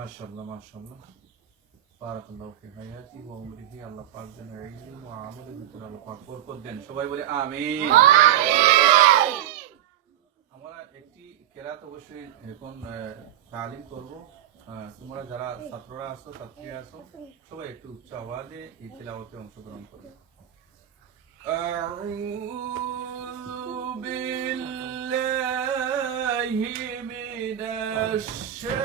মাশাআল্লাহ মাশাআল্লাহ বারাকাল্লাহু ফি হায়াতি ওয়া উমরিহি আল্লাহ পাক যেন ইলম ও আমলের ভিতরে আল্লাহ পাক বরকত দেন সবাই বলে আমিন আমরা একটি কেরাত অবশ্যই এখন আহ, তালিম করব আহ, তোমরা যারা ছাত্ররা আছো ছাত্রীরা আছো সবাই একটু উচ্চ আওয়াজে এই তেলাওয়াতে অংশগ্রহণ করবে أعوذ بالله من الشيطان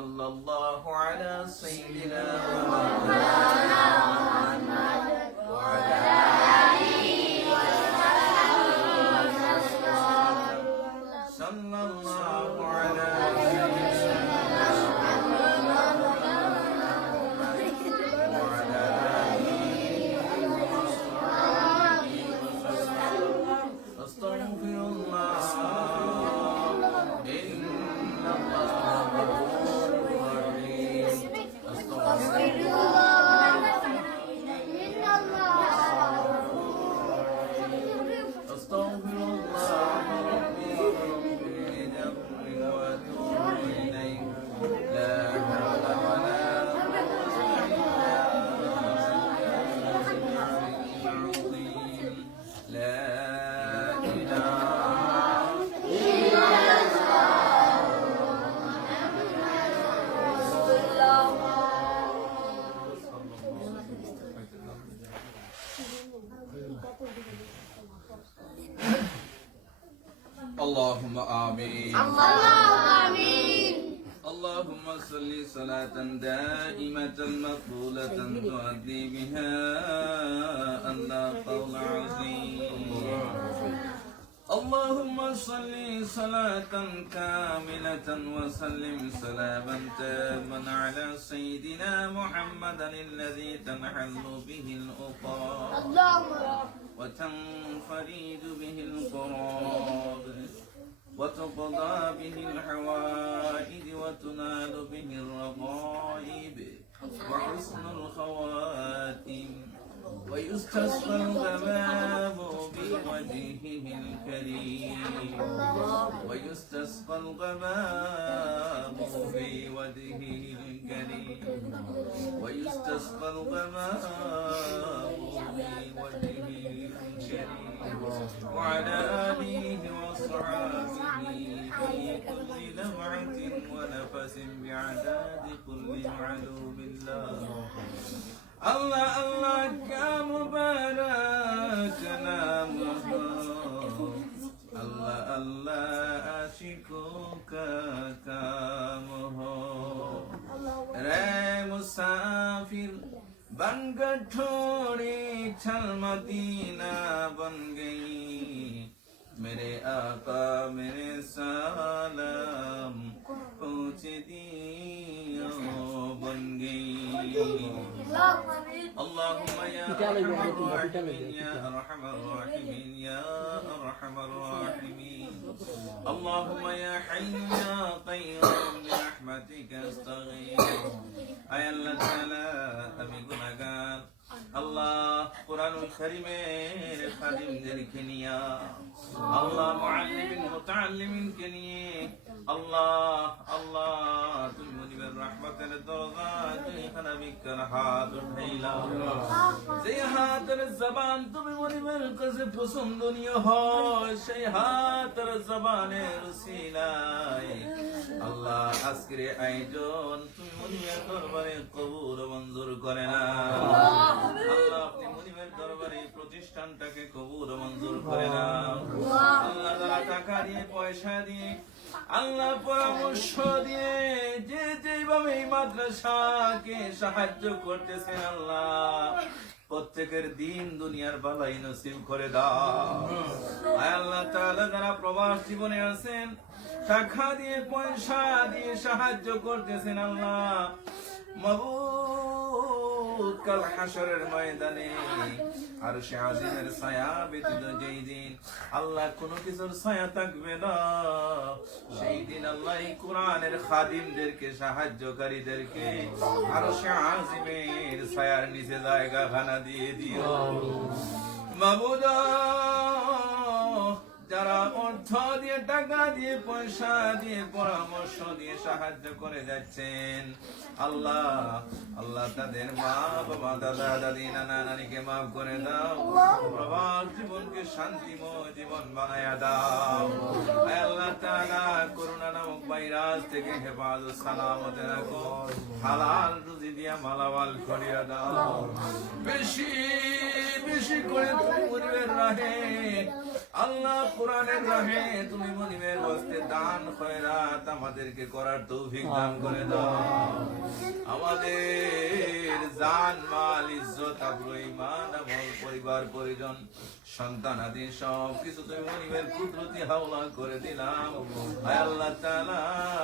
صلى الله على سيدنا محمد اللهم آمين. آمين. اللهم صل صلاة دائمة مقبولة تؤدي بها أن قول عظيم. اللهم صل صلاة كاملة وسلم سلاما تاما على سيدنا محمد الذي تنحل به الأقاب اللهم وتنفرد به القراب. وتقضى به الحوائج وتنال به الرغائب وحسن الخواتم ويستسقى الغمام بوجهه الكريم ويستسقى الغمام بوجهه الكريم ويستسقى الغمام بوجهه الكريم وعلى آله وصحابه في كل لمعة ونفس بعداد كل معلوم الله الله الله كمبارك نامه الله الله أشكوك كامه ري مسافر بنغ छल मदीना बन गई मेरे आका मेरे सालम पहुँच दियो बन गई اللهم يا ارحم الراحمين يا ارحم الراحمين يا ارحم الراحمين اللهم يا حي يا قيوم برحمتك استغيث আয় আল্লাহ তাআলা আমি গুনাহগার আল্লাহ কোরআনুল কারীমের খাদিমদেরকে নিয়ে আল্লাহ মুআল্লিমিন মুতাআল্লিমিনকে নিয়ে আল্লাহ আল্লাহ তুমি মনিবের রহমতের দরজা দুইখানা ভিক্ষার হাত উঠাইলাম। যে হাতের জবান তুমি মনিবের কাছে পছন্দনীয় হয় সেই হাতের জবানের উসিলায় আল্লাহ আজকের আয়োজন তুমি মনিবের দরবারে কবুল মঞ্জুর করে না আল্লাহ আপনি দরবারে প্রতিষ্ঠানটাকে কবুল মঞ্জুর করে না আল্লাহ তারা টাকা দিয়ে পয়সা দিয়ে আল্লাহ পরামর্শ দিয়ে যে যেভাবে এই মাদ্রাসাকে সাহায্য করতেছেন আল্লাহ প্রত্যেকের দিন দুনিয়ার বালাই নসিব করে দাও। আল্লাহ তাআলা যারা প্রবাস জীবনে আছেন টাকা দিয়ে পয়সা দিয়ে সাহায্য করতেছেন আল্লাহ মাবুদ। কাল হাসরের ময়দানে আর সে আজিমের ছায়া ব্যতীত যেই দিন আল্লাহ কোনো কিছুর ছায়া থাকবে না। সেই দিন আল্লাহ কোরআনের খাদিমদেরকে, সাহায্যকারীদেরকে আর সে আজিমের ছায়ার নিচে জায়গা খানা দিয়ে দিও। মাবুদা যারা অর্থ দিয়ে, টাকা দিয়ে, পয়সা দিয়ে, পরামর্শ দিয়ে সাহায্য করে যাচ্ছেন, আল্লাহ আল্লাহ তাদের মা বাবা দাদা, দাদি, নানা, নানিকে মাফ করে দাও প্রবাস জীবনকে শান্তিময় জীবন বানায়া দাও। আল্লাহ তাআলা করোনা নামক ভাইরাস থেকে হেফাজত, সালামতে রাখো, হালাল রুজি দিয়া মালামাল করিয়া দাও। বেশি বেশি করে রাহে আল্লাহ কোরআনের রাহে তুমি মনিবের বস্তে দান, খয়রাত আমাদেরকে করার তৌফিক দান করে দাও। আমাদের জান, মাল, ইজ্জত, আব্রু ইমান এবং পরিবার, পরিজন, সন্তান আদি সব কিছু তুমি মনিমের কুদরতি হাওলা করে দিলাম। আয় আল্লাহ তাআলা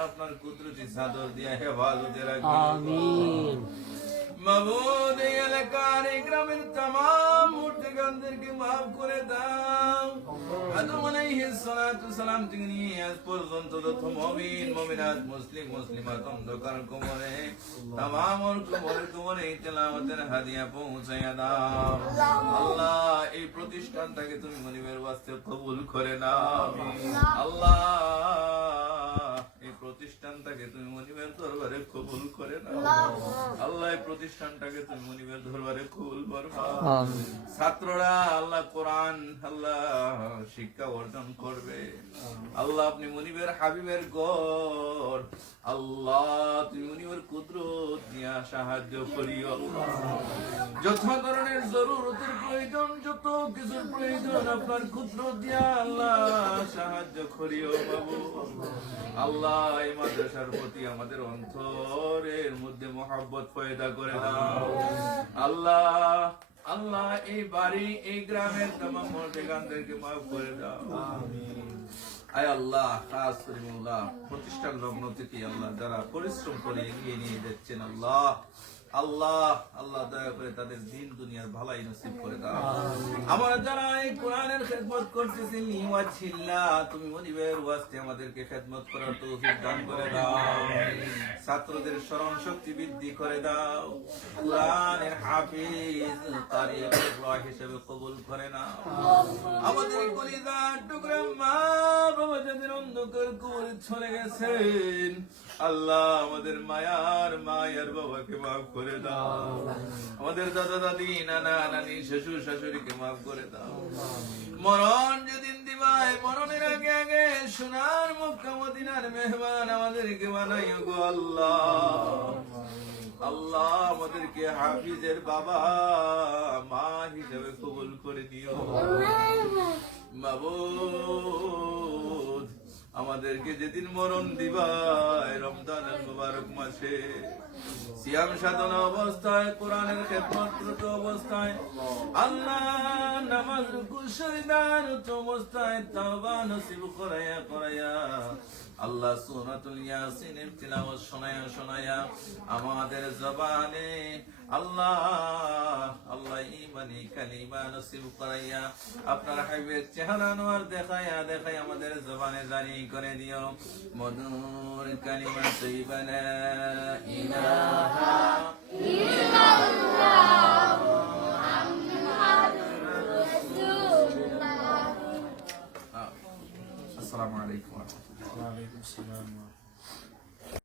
আপনার কুদরতি চাদর দিয়ে হেফাজতে রাখবেন আমিন। এই এলাকার এই গ্রামের তামাম মুর্তিগানদেরকে মাফ করে দাও। আদম আলাইহিস সালাতু সালাম থেকে আজ পর্যন্ত যত মুমিন মুমিনাত মুসলিম মুসলিমাত অন্ধকার তেলাওয়াতের হাদিয়া পৌঁছায়া দাও। আল্লাহ এই প্রতিষ্ঠানটাকে তুমি মনিবের ওয়াস্তে কবুল করে নাও। আল্লাহ প্রতিষ্ঠানটাকে তুমি মনিবের দরবারে কবুল করে না আল্লাহ। প্রতিষ্ঠানটাকে তুমি মনিবের দরবারে কবুল করবা। ছাত্ররা আল্লাহ কোরআন আল্লাহ শিক্ষা অর্জন করবে। আল্লাহ আপনি মনিবের হাবিবের গড়। আল্লাহ তুমি মনিবের কুদরত দিয়া সাহায্য করিও আল্লাহ। যত ধরনের জরুরতের প্রয়োজন যত কিছুর প্রয়োজন আপনার কুদরত দিয়া আল্লাহ সাহায্য করিও বাবু আল্লাহ। মাদ্রাসার প্রতি আমাদের অন্তরের মধ্যে মহাব্বত পয়দা করে দাও। আল্লাহ আল্লাহ এই বাড়ি এই গ্রামের তামাম মর্দেগানদেরকে মাফ করে দাও। আয় আল্লাহ খাস প্রতিষ্ঠান লগ্ন থেকে আল্লাহ যারা পরিশ্রম করে এগিয়ে নিয়ে যাচ্ছেন আল্লাহ। আল্লাহ আল্লাহ দয়া করে তাদের দিন দুনিয়ার ভালাই নসিব করে দাও। আমরা যারা এই কোরআনের খেদমত করতেছি নিওয়া ছিল্লা তুমি মনিবের ওয়াস্তে আমাদেরকে খেদমত করার তৌফিক দান করে দাও। ছাত্রদের স্মরণ শক্তি বৃদ্ধি করে দাও। কোরআনের হাফিজ কারি আল্লাহ হিসেবে কবুল করে না আমাদের কলিজার টুকরা মা বাবা যাদের অন্ধকার করে চলে গেছেন। আল্লাহ আমাদের মায়ার মায়ার বাবাকে মাফ করে দাও। আমাদের দাদা দাদি নানা নানি শ্বশুর শাশুড়িকে মাফ করে দাও। মরণ যেদিন দিবাই মরণের আগে আগে সোনার মক্কা মদিনার মেহমান আমাদেরকে বানাইও গো আল্লাহ। আল্লাহ আমাদেরকে হাফিজের বাবা মা হিসেবে কবুল করে দিও। মাবুদ আমাদেরকে যেদিন মরণ দিবাই রমজানের মুবারক মাসে। সিয়াম সাধনা অবস্থায়, কোরআনের ক্ষেত্রত অবস্থায়। আল্লাহ নামাজ উচ্চ অবস্থায় তাওবা নসিব করাইয়া করাইয়া আল্লাহ সুরাতুল ইয়াসিনের তিলাওয়াত শোনায়া শোনায়া আমাদের জবানে আল্লাহ আল্লাহ ইমানি কালিমা নসিব করাইয়া আপনার হাবিবের চেহারা নোয়ার দেখাইয়া দেখাই আমাদের জবানে জারি করে দিও। মধুর কালিমা তৈবানা ইলাহা আসসালামু আলাইকুম। ওয়া রাহমাতুল্লাহ ওয়ালাইকুম আসসালাম